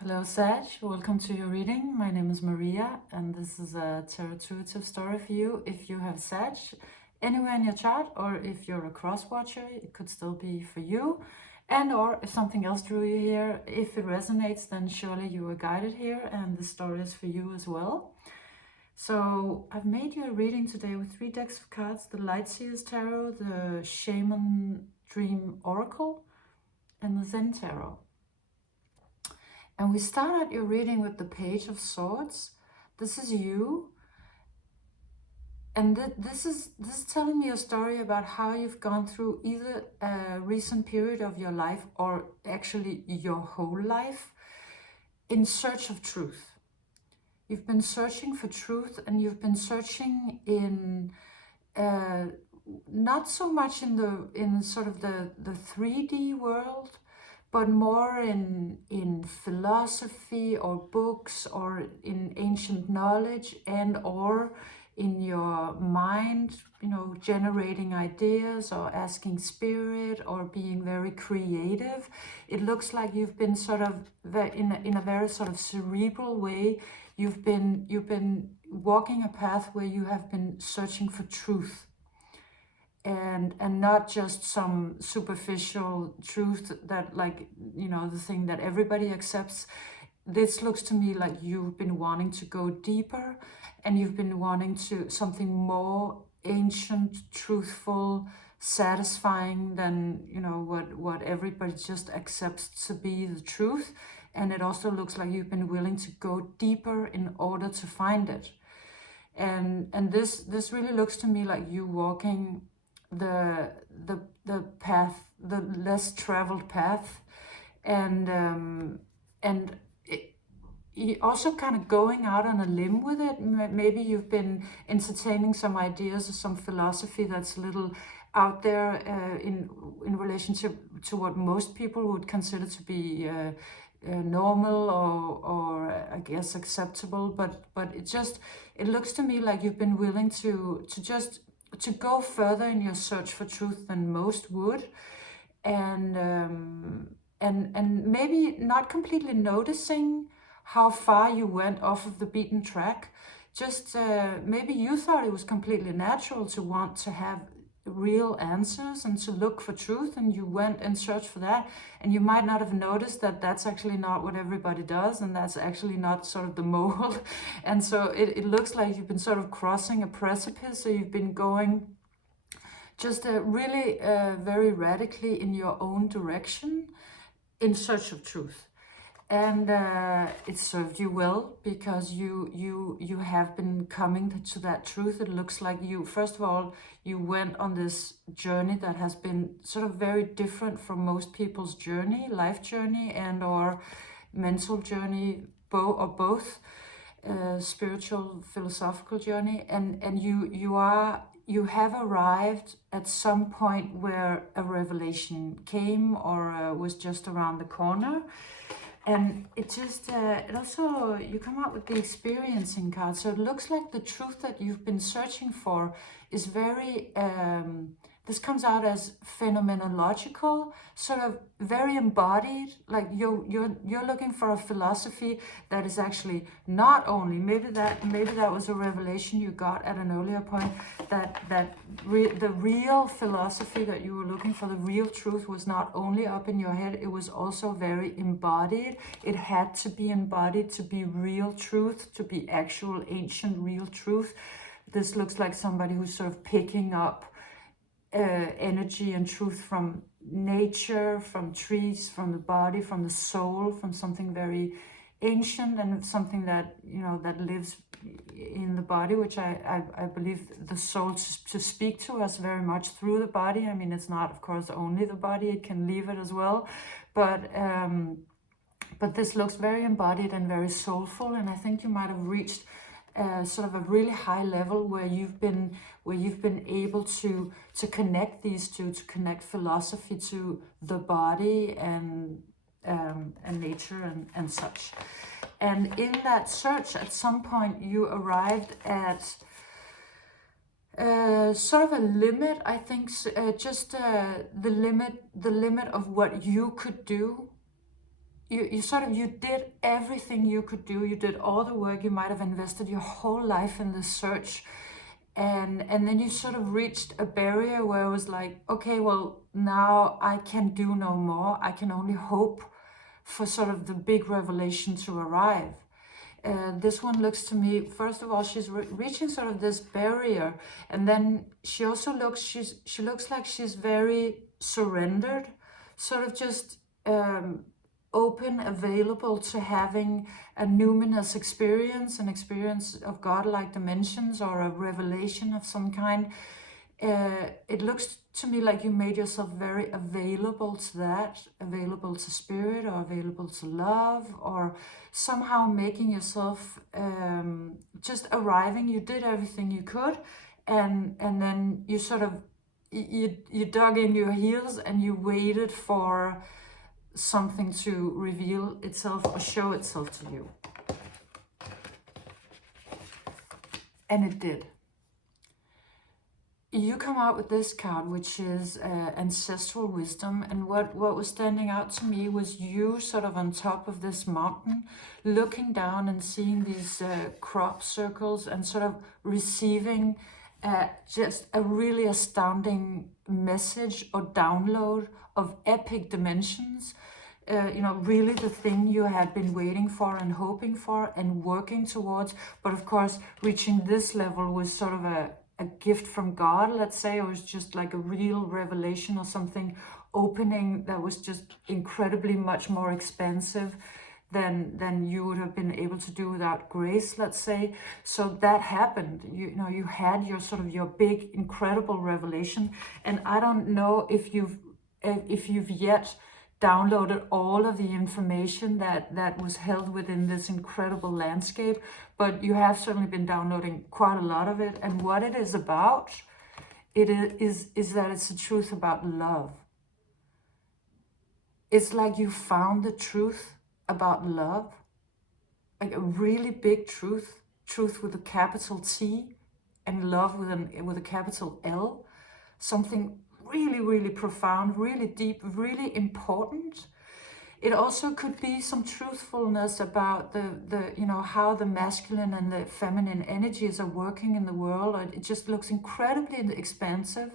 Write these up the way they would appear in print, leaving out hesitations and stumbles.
Hello Sag, welcome to your reading. My name is Maria and this is a tarot intuitive story for you. If you have Sag anywhere in your chart, or if you're a cross watcher, it could still be for you. And or if something else drew you here, if it resonates, then surely you were guided here and the story is for you as well. So I've made you a reading today with 3 decks of cards: the Light Seers Tarot, the Shaman Dream Oracle, and the Zen Tarot. And we start out your reading with the Page of Swords. This is you. And this is telling me a story about how you've gone through either a recent period of your life or actually your whole life in search of truth. You've been searching for truth, and you've been searching in not so much in sort of the 3D world, but more in philosophy or books or in ancient knowledge, and or in your mind, you know, generating ideas or asking spirit or being very creative. It looks like you've been sort of in a very sort of cerebral way. You've been walking a path where you have been searching for truth. And not just some superficial truth that, like, you know, the thing that everybody accepts. This looks to me like you've been wanting to go deeper, and you've been wanting to something more ancient, truthful, satisfying than, you know, what everybody just accepts to be the truth. And it also looks like you've been willing to go deeper in order to find it. And this really looks to me like you walking the path, the less traveled path, and also kind of going out on a limb with it. Maybe you've been entertaining some ideas or some philosophy that's a little out there in relationship to what most people would consider to be normal or I guess acceptable, but it looks to me like you've been willing to go further in your search for truth than most would, and maybe not completely noticing how far you went off of the beaten track. Just maybe you thought it was completely natural to want to have real answers and to look for truth, and you went and searched for that, and you might not have noticed that that's actually not what everybody does, and that's actually not sort of the mold. And so it looks like you've been sort of crossing a precipice, so you've been going just really very radically in your own direction in search of truth. And it served you well, because you have been coming to that truth. It looks like you, first of all, you went on this journey that has been sort of very different from most people's journey, life journey and or mental journey, both, spiritual, philosophical journey. And you have arrived at some point where a revelation came or was just around the corner. And it just, it also, you come out with the experiencing card. So it looks like the truth that you've been searching for is very, this comes out as phenomenological, sort of very embodied. Like you're looking for a philosophy that is actually not only, maybe that was a revelation you got at an earlier point, that the real philosophy that you were looking for, the real truth, was not only up in your head, it was also very embodied. It had to be embodied to be real truth, to be actual ancient real truth. This looks like somebody who's sort of picking up energy and truth from nature, from trees, from the body, from the soul, from something very ancient, and something that, you know, that lives in the body, which I believe the soul to speak to us very much through the body. I mean, it's not, of course, only the body, it can leave it as well, but this looks very embodied and very soulful. And I think you might have reached sort of a really high level where you've been able to connect these two, to connect philosophy to the body and nature and such. And in that search, at some point, you arrived at sort of a limit. I think just the limit of what you could do. you did everything you could do. You did all the work. You might have invested your whole life in this search. And then you sort of reached a barrier where it was like, okay, well, now I can do no more. I can only hope for sort of the big revelation to arrive. This one looks to me, first of all, she's reaching sort of this barrier, and then she also looks, she looks like she's very surrendered, sort of just open, available to having a numinous experience, an experience of godlike dimensions or a revelation of some kind. It looks to me like you made yourself very available to that, available to spirit or available to love, or somehow making yourself just arriving. You did everything you could, and then you sort of, you dug in your heels and you waited for something to reveal itself or show itself to you. And it did. You come out with this card, which is ancestral wisdom, and what was standing out to me was you sort of on top of this mountain, looking down and seeing these crop circles and sort of receiving just a really astounding message or download of epic dimensions. You know, really the thing you had been waiting for and hoping for and working towards. But of course, reaching this level was sort of a gift from God, let's say. It was just like a real revelation or something opening that was just incredibly much more expansive than you would have been able to do without grace, let's say. So that happened. You know, you had your sort of your big, incredible revelation. And I don't know if you've yet downloaded all of the information that was held within this incredible landscape, but you have certainly been downloading quite a lot of it. And what it is about, it is that it's the truth about love. It's like you found the truth about love, like a really big truth with a capital T, and love with a capital L, something really, really profound, really deep, really important. It also could be some truthfulness about the you know, how the masculine and the feminine energies are working in the world. It just looks incredibly expansive.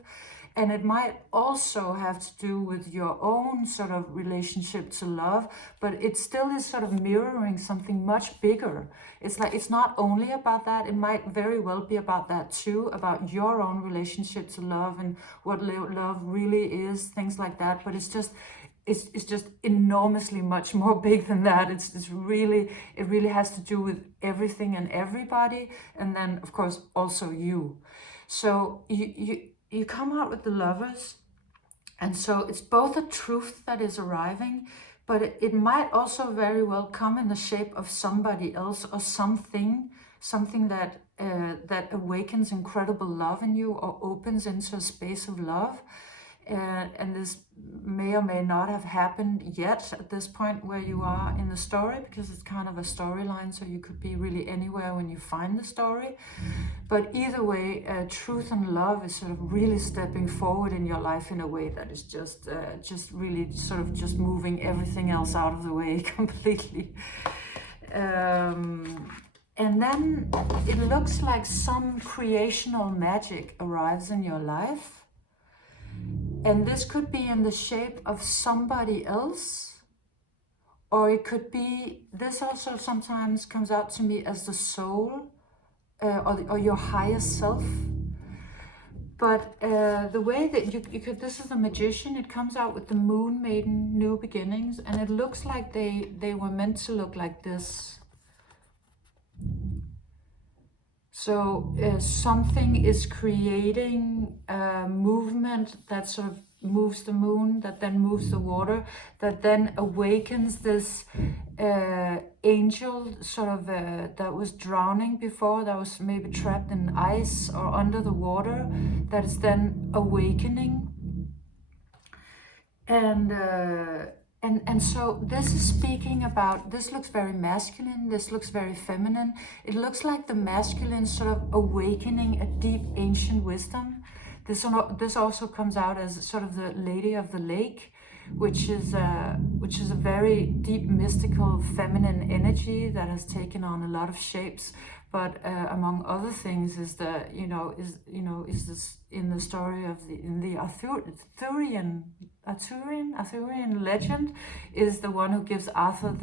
And it might also have to do with your own sort of relationship to love, but it still is sort of mirroring something much bigger. It's like, it's not only about that, it might very well be about that too, about your own relationship to love and what love really is, things like that. But it's just enormously much more big than that. It really has to do with everything and everybody, and then of course also you. So you come out with the Lovers, and so it's both a truth that is arriving, but it might also very well come in the shape of somebody else or something that that awakens incredible love in you or opens into a space of love. And this may or may not have happened yet at this point where you are in the story, because it's kind of a storyline, so you could be really anywhere when you find the story. But either way, truth and love is sort of really stepping forward in your life in a way that is just really sort of just moving everything else out of the way completely. And then it looks like some creational magic arrives in your life. And this could be in the shape of somebody else, or it could be, this also sometimes comes out to me as the soul, or your higher self. But the way that you could, this is a magician, it comes out with the Moon Maiden, New Beginnings, and it looks like they were meant to look like this. So something is creating a movement that sort of moves the moon, that then moves the water, that then awakens this angel sort of that was drowning before, that was maybe trapped in ice or under the water, that is then awakening. And so this is speaking about, this looks very masculine, this looks very feminine. It looks like the masculine sort of awakening a deep ancient wisdom. This also comes out as sort of the Lady of the Lake, which is a very deep, mystical, feminine energy that has taken on a lot of shapes. But among other things, is this in the story of the Arthurian legend, is the one who gives Arthur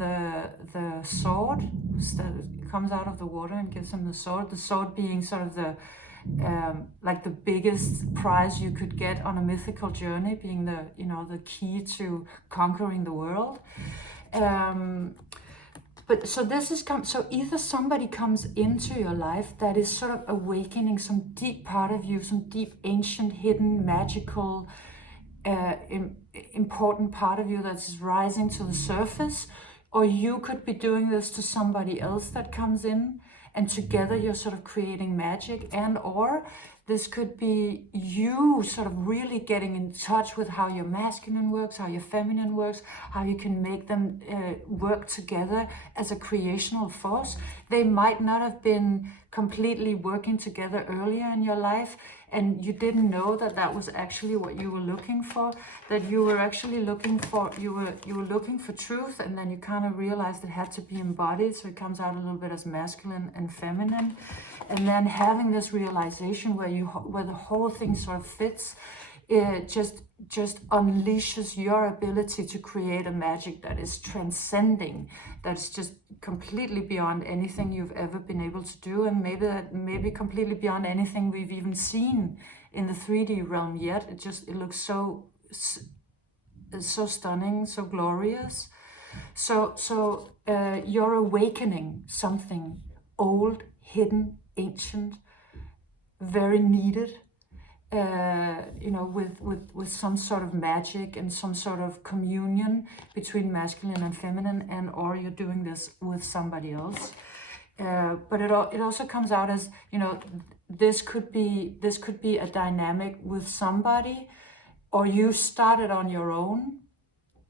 the sword, that comes out of the water and gives him the sword. The sword being sort of the like the biggest prize you could get on a mythical journey, being the key to conquering the world. But so this is so either somebody comes into your life that is sort of awakening some deep part of you, some deep, ancient, hidden, magical, important part of you that's rising to the surface, or you could be doing this to somebody else that comes in, and together you're sort of creating magic. And or this could be you sort of really getting in touch with how your masculine works, how your feminine works, how you can make them work together as a creational force. They might not have been completely working together earlier in your life, and you didn't know that that was actually what you were looking for, that you were actually looking for, you were looking for truth, and then you kind of realized it had to be embodied, so it comes out a little bit as masculine and feminine. And then having this realization where the whole thing sort of fits, it just unleashes your ability to create a magic that is transcending, that's just completely beyond anything you've ever been able to do, and maybe completely beyond anything we've even seen in the 3D realm yet. It looks so stunning, so glorious. So you're awakening something old, hidden, ancient, very needed, with some sort of magic and some sort of communion between masculine and feminine, and or you're doing this with somebody else. But it also comes out as, this could be a dynamic with somebody, or you started on your own,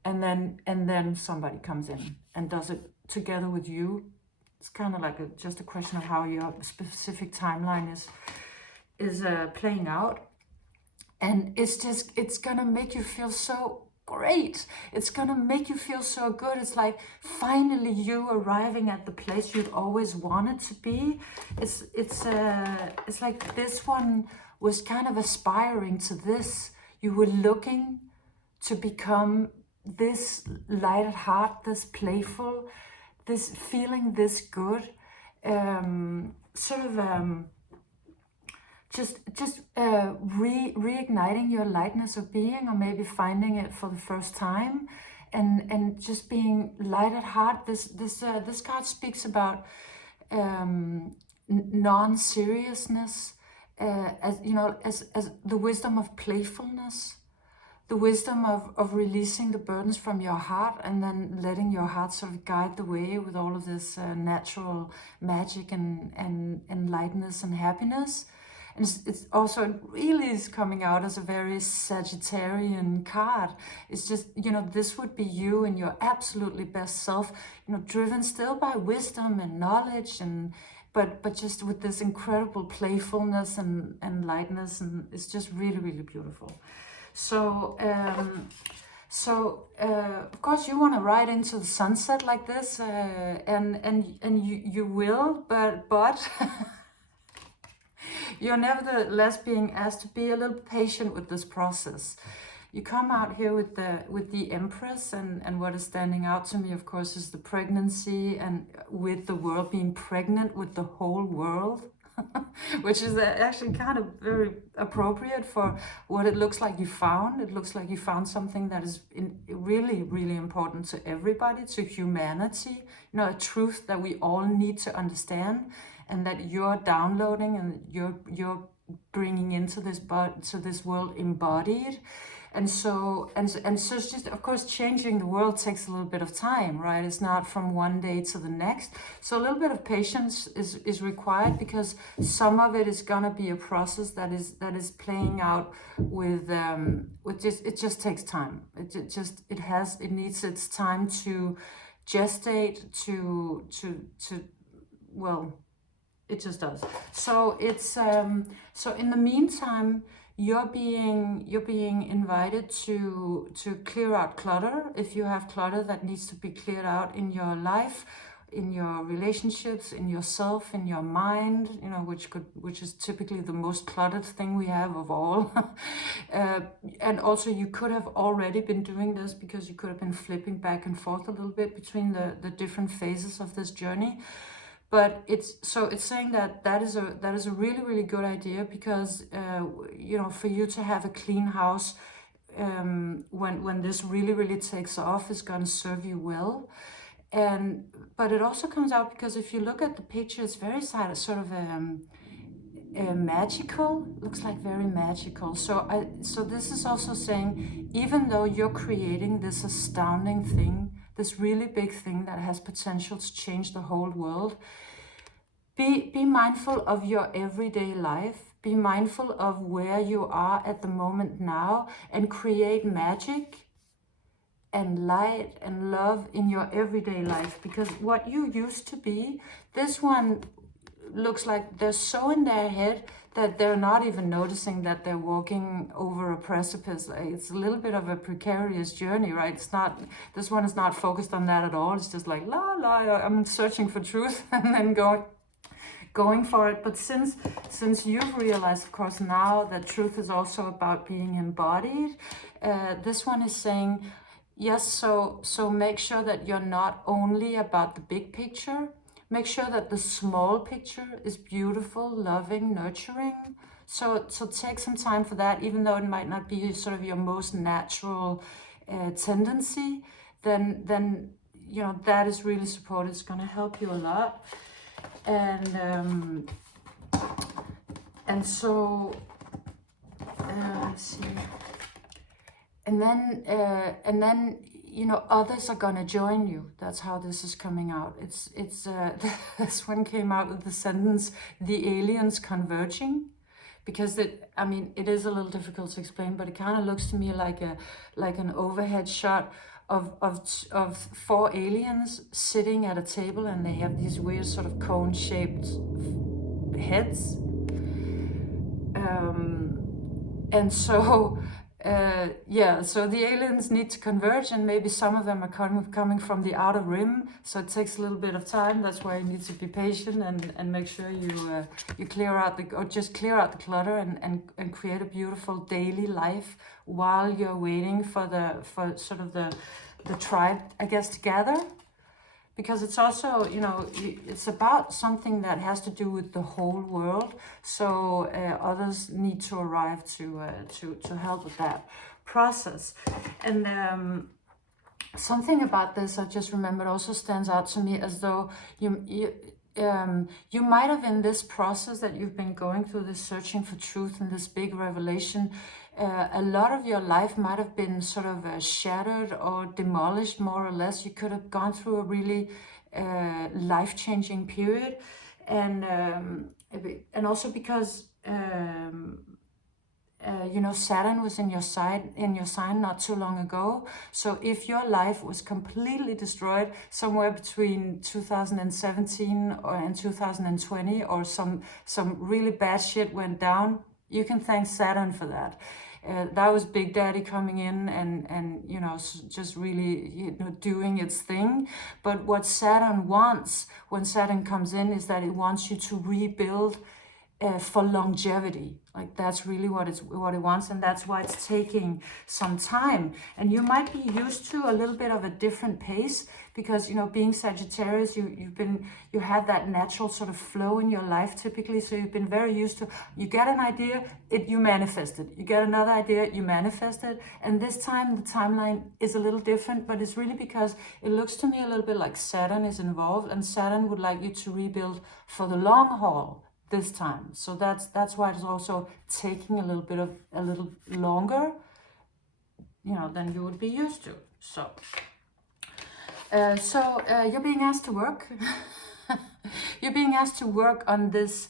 and then somebody comes in and does it together with you. It's kind of like just a question of how your specific timeline is playing out. And it's gonna make you feel so great. It's gonna make you feel so good. It's like finally you arriving at the place you'd always wanted to be. It's like this one was kind of aspiring to this. You were looking to become this light at heart, this playful, this feeling this good, reigniting your lightness of being, or maybe finding it for the first time, and just being light at heart. This card speaks about non-seriousness, as the wisdom of playfulness, the wisdom of releasing the burdens from your heart, and then letting your heart sort of guide the way with all of this natural magic and lightness and happiness. And it's also, it really is coming out as a very Sagittarian card. It's just, this would be you in your absolutely best self, driven still by wisdom and knowledge, but just with this incredible playfulness and lightness, and it's just really, really beautiful. So, of course, you want to ride into the sunset like this, and you will, but you're nevertheless being asked to be a little patient with this process. You come out here with the Empress, and what is standing out to me, of course, is the pregnancy, and with the world being pregnant with the whole world. Which is actually kind of very appropriate for what it looks like you found. It looks like you found something that is really, really important to everybody, to humanity. A truth that we all need to understand, and that you're downloading and you're bringing into this world embodied. And so it's just, of course, changing the world takes a little bit of time, right? It's not from one day to the next. So a little bit of patience is required, because some of it is gonna be a process that is playing out with it just takes time. It needs its time to gestate, well, it just does. So it's so in the meantime, you're being invited to clear out clutter. If you have clutter that needs to be cleared out in your life, in your relationships, in yourself, in your mind, you know, which is typically the most cluttered thing we have of all. And also you could have already been doing this, because you could have been flipping back and forth a little bit between the different phases of this journey. But it's saying that is a really, really good idea, because you know, for you to have a clean house when this really, really takes off, is going to serve you well. But it also comes out because if you look at the picture, it's very sort of magical. Looks like very magical. So this is also saying, even though you're creating this astounding thing, this really big thing that has potential to change the whole world, be mindful of your everyday life. Be mindful of where you are at the moment now, and create magic and light and love in your everyday life. Because what you used to be, this one looks like they're so in their head that they're not even noticing that they're walking over a precipice. It's a little bit of a precarious journey, right? It's not, this one is not focused on that at all. It's just like, la la, I'm searching for truth, and then going for it. But since you've realized, of course, now that truth is also about being embodied, this one is saying, yes, so make sure that you're not only about the big picture. Make sure that the small picture is beautiful, loving, nurturing. So take some time for that, even though it might not be sort of your most natural tendency. Then you know, that is really supported. It's going to help you a lot. And so let's see. And then you know, others are gonna join you. That's how this is coming out. It's this one came out with the sentence, "the aliens converging," because I mean, it is a little difficult to explain, but it kind of looks to me like an overhead shot of 4 aliens sitting at a table, and they have these weird sort of cone-shaped heads. And so yeah, so the aliens need to converge, and maybe some of them are coming from the outer rim, so it takes a little bit of time. That's why you need to be patient and make sure you clear out clear out the clutter and create a beautiful daily life while you're waiting for sort of the tribe, I guess, to gather. Because it's also, you know, it's about something that has to do with the whole world. So others need to arrive to help with that process. And something about this I just remembered also stands out to me, as though you might have, in this process that you've been going through, this searching for truth and this big revelation, a lot of your life might have been sort of shattered or demolished, more or less. You could have gone through a really life-changing period, and also because you know, Saturn was in your sign not too long ago. So if your life was completely destroyed somewhere between 2017 and 2020, or some really bad shit went down, you can thank Saturn for that. That was Big Daddy coming in and you know, just really, you know, doing its thing. But what Saturn wants when Saturn comes in is that it wants you to rebuild for longevity. Like, that's really what it wants, and that's why it's taking some time. And you might be used to a little bit of a different pace, because, you know, being Sagittarius, you have that natural sort of flow in your life typically. So you've been very used to, you get an idea, you manifest it. You get another idea, you manifest it. And this time the timeline is a little different, but it's really because it looks to me a little bit like Saturn is involved, and Saturn would like you to rebuild for the long haul this time. So that's why it's also taking a little longer, you know, than you would be used to. So you're being asked to work. You're being asked to work on this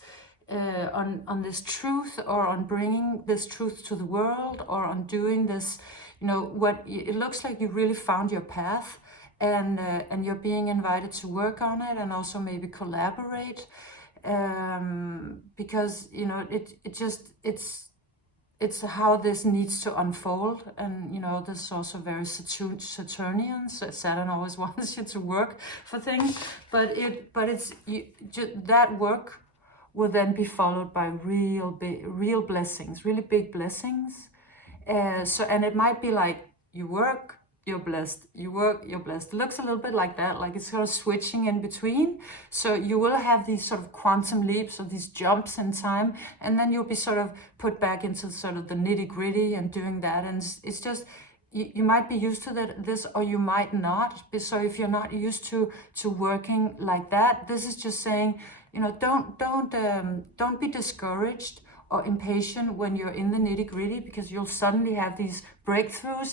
on this truth, or on bringing this truth to the world, or on doing this, you know, what it looks like you really found your path, and you're being invited to work on it, and also maybe collaborate. Because, you know, it's it's how this needs to unfold. And you know, this is also very Saturnian. So Saturn always wants you to work for things, but that work will then be followed by real blessings, really big blessings. And it might be like, you work, you're blessed, you work, you're blessed. It looks a little bit like that, like it's sort of switching in between. So you will have these sort of quantum leaps or these jumps in time, and then you'll be sort of put back into sort of the nitty-gritty and doing that. And it's just, you might be used to this, or you might not. So if you're not used to working like that, this is just saying, you know, don't be discouraged or impatient when you're in the nitty-gritty, because you'll suddenly have these breakthroughs,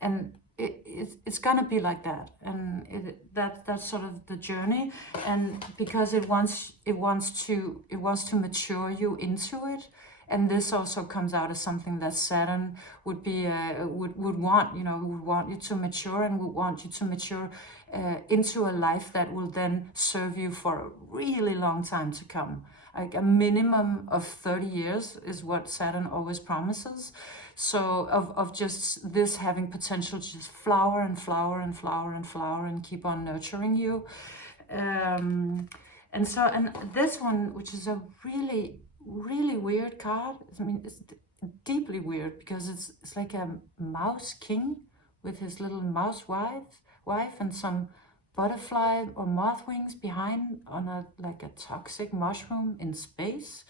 and it's gonna be like that. And that's sort of the journey, and because it wants to mature you into it. And this also comes out as something that Saturn would be would want, you know, would want you to mature, and would want you to mature into a life that will then serve you for a really long time to come. Like a minimum of 30 years is what Saturn always promises. So of just this having potential to just flower and flower and flower and flower and keep on nurturing you. And this one, which is a really weird card. I mean, it's deeply weird, because it's like a mouse king with his little mouse wife and some butterfly or moth wings behind on like a toxic mushroom in space.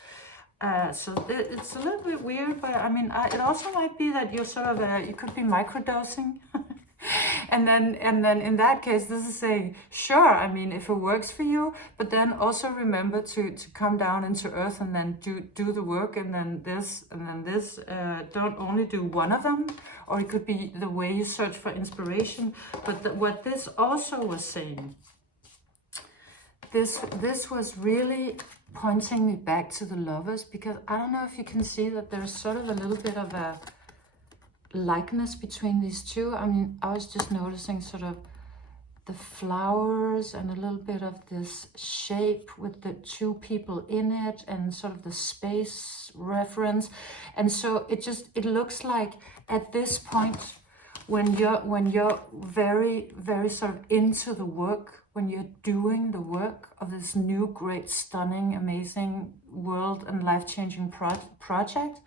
So it's a little bit weird, but I mean, it also might be that you're sort of you could be microdosing. And then in that case, this is saying, sure, I mean, if it works for you, but then also remember to come down into earth and then do the work, and then this, and then this. Don't only do one of them, or it could be the way you search for inspiration. But what this also was saying, this was really pointing me back to the lovers, because I don't know if you can see that there's sort of a little bit of a likeness between these two. I mean, I was just noticing sort of the flowers and a little bit of this shape with the two people in it, and sort of the space reference. And so it looks like at this point, when you're very sort of into the work, when you're doing the work of this new, great, stunning, amazing world and life-changing project,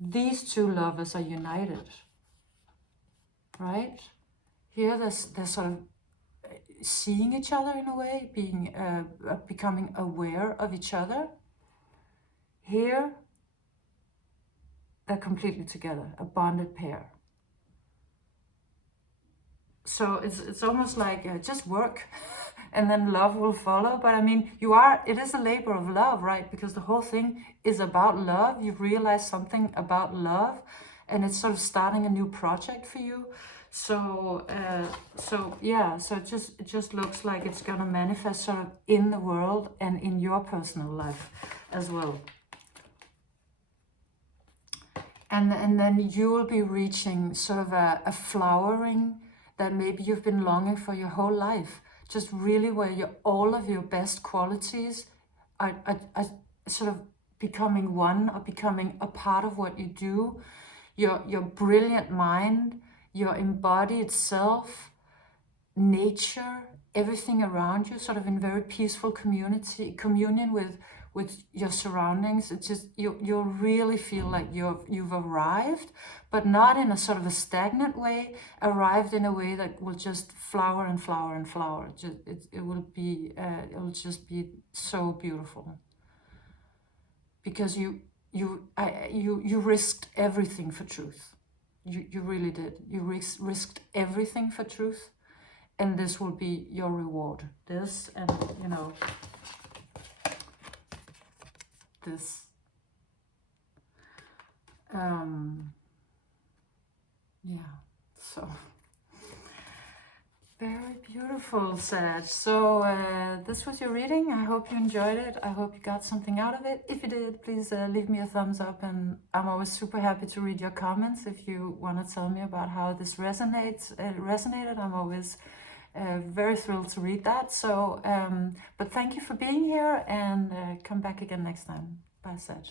these two lovers are united, right? Here they're sort of seeing each other in a way, being becoming aware of each other. Here they're completely together, a bonded pair. So it's almost like just work and then love will follow. But I mean, it is a labor of love, right? Because the whole thing is about love. You've realized something about love, and it's sort of starting a new project for you. So yeah, so it just looks like it's gonna manifest sort of in the world and in your personal life as well. And then you will be reaching sort of a flowering that maybe you've been longing for your whole life. Just really where all of your best qualities are sort of becoming one, or becoming a part of what you do. Your brilliant mind, your embodied self, nature, everything around you, sort of in very peaceful communion with your surroundings. It's just, you'll really feel like you've arrived, but not in a sort of a stagnant way, arrived in a way that will just flower and flower and flower. It will just be so beautiful. Because you risked everything for truth. You really did. You risked everything for truth, and this will be your reward. This, and you know, this. Yeah, so very beautiful, Sag. So this was your reading. I hope you enjoyed it. I hope you got something out of it. If you did, please leave me a thumbs up, and I'm always super happy to read your comments. If you want to tell me about how this resonated, I'm always very thrilled to read that. So but thank you for being here, and come back again next time. Bye, Sag.